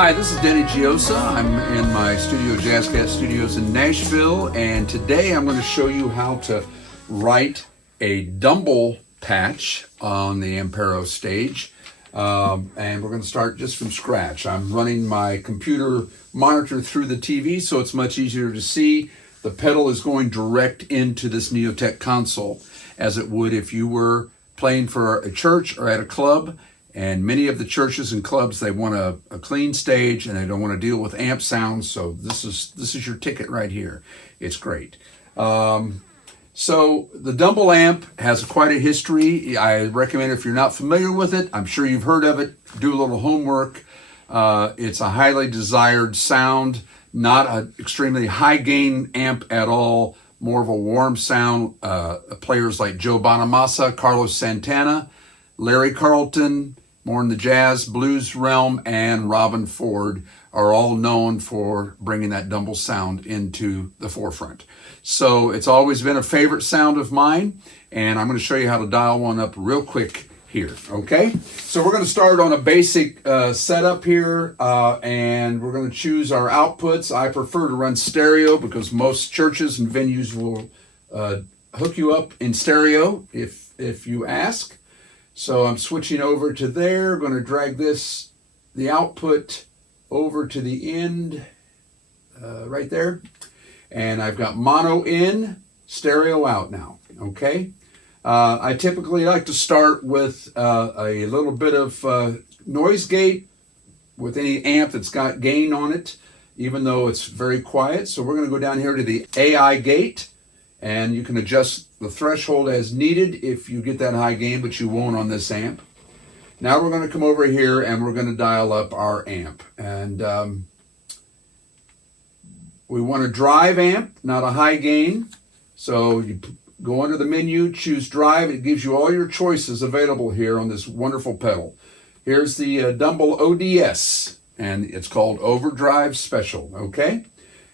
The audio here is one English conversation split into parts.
Hi, this is Denny Jiosa. I'm in my studio, Jazzcat Studios in Nashville, and today I'm going to show you how to write a DUMBLE patch on the Ampero stage. And we're going to start just from scratch. I'm running my computer monitor through the TV, so it's much easier to see. The pedal is going direct into this Neotech console, as it would if you were playing for a church or at a club. And many of the churches and clubs, they want a clean stage and they don't want to deal with amp sounds. So this is your ticket right here. It's great. So the DUMBLE amp has quite a history. I recommend if you're not familiar with it, I'm sure you've heard of it, do a little homework. It's a highly desired sound, not an extremely high gain amp at all, more of a warm sound. Players like Joe Bonamassa, Carlos Santana, Larry Carlton, more in the jazz blues realm, and Robin Ford are all known for bringing that DUMBLE sound into the forefront. So it's always been a favorite sound of mine, and I'm going to show you how to dial one up real quick here, okay? So we're going to start on a basic setup here, and we're going to choose our outputs. I prefer to run stereo because most churches and venues will hook you up in stereo if you ask. So I'm switching over to there, going to drag the output over to the end, right there. And I've got mono in, stereo out now, okay? I typically like to start with a little bit of noise gate with any amp that's got gain on it, even though it's very quiet. So we're going to go down here to the AI gate. And you can adjust the threshold as needed if you get that high gain, but you won't on this amp. Now we're going to come over here and we're going to dial up our amp. And we want a drive amp, not a high gain. So you go under the menu, choose drive. It gives you all your choices available here on this wonderful pedal. Here's the DUMBLE ODS, and it's called Overdrive Special, okay?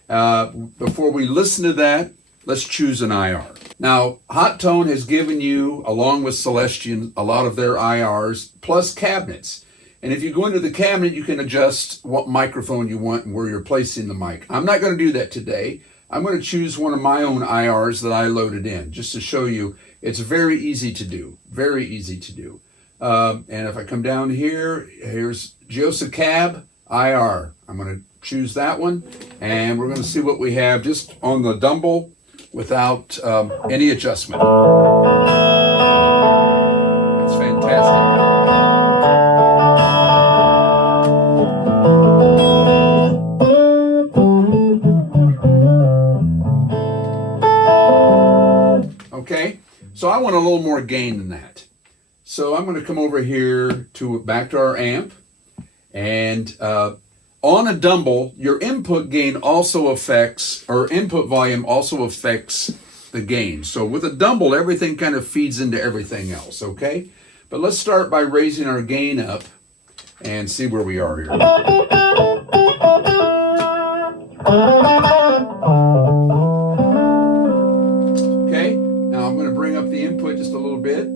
Before we listen to that, let's choose an IR. Now, HOTONE has given you, along with Celestion, a lot of their IRs, plus cabinets. And if you go into the cabinet, you can adjust what microphone you want and where you're placing the mic. I'm not going to do that today. I'm going to choose one of my own IRs that I loaded in, just to show you it's very easy to do, very easy to do. And if I come down here, here's Jiosa Cab IR. I'm going to choose that one, and we're going to see what we have just on the DUMBLE without any adjustment. It's fantastic. Okay, so I want a little more gain than that. So I'm going to come over here back to our amp, and on a DUMBLE, your input gain also affects, or input volume also affects the gain. So with a DUMBLE, everything kind of feeds into everything else, okay? But let's start by raising our gain up and see where we are here. Okay, now I'm going to bring up the input just a little bit.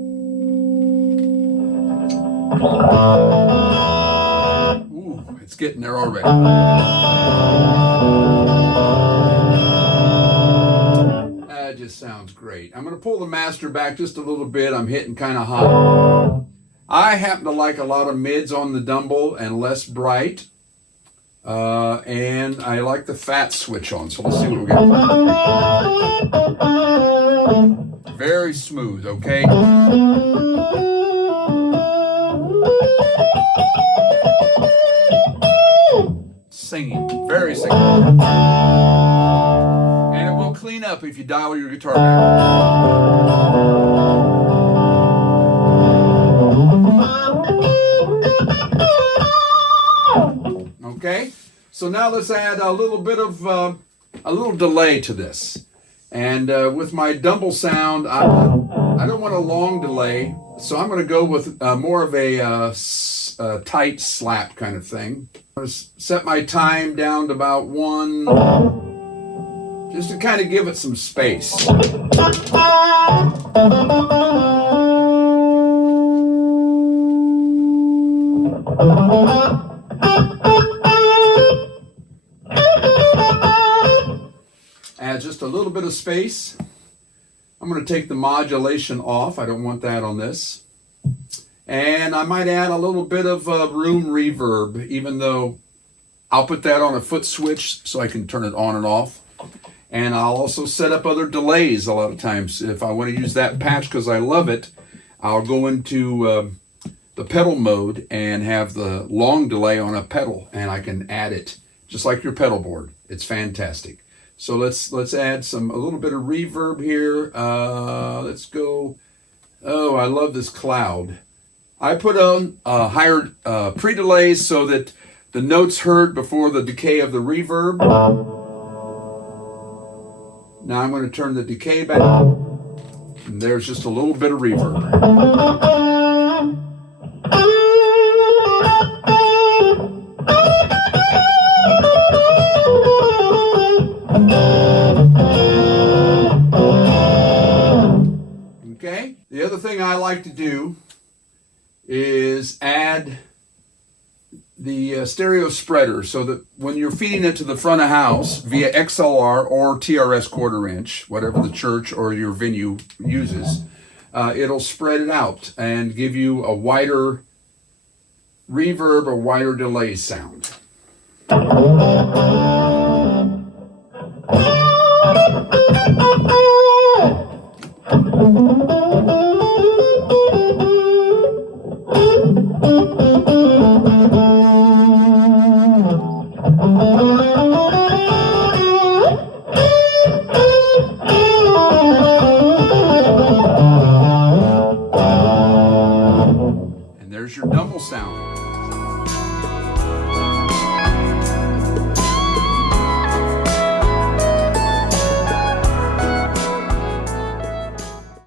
It's getting there already. That just sounds great. I'm going to pull the master back just a little bit. I'm hitting kind of hot. I happen to like a lot of mids on the DUMBLE and less bright. And I like the fat switch on. So let's see what we get. Very smooth, okay? Singing, very singing. And it will clean up if you dial your guitar back. Okay, so now let's add a little bit of a little delay to this. And with my DUMBLE sound, I don't want a long delay, so I'm going to go with more of a tight slap kind of thing. I'm going to set my time down to about 1, just to kind of give it some space. just a little bit of space. I'm going to take the modulation off. I don't want that on this. And I might add a little bit of room reverb, even though I'll put that on a foot switch so I can turn it on and off. And I'll also set up other delays a lot of times. If I want to use that patch because I love it, I'll go into the pedal mode and have the long delay on a pedal, and I can add it just like your pedal board. It's fantastic. So let's add a little bit of reverb here. Let's go. Oh, I love this cloud. I put on higher pre-delays so that the notes heard before the decay of the reverb. Now I'm going to turn the decay back. And there's just a little bit of reverb. Okay, the other thing I like to do is add the stereo spreader so that when you're feeding it to the front of house via XLR or TRS quarter inch, whatever the church or your venue uses, it'll spread it out and give you a wider reverb or wider delay sound.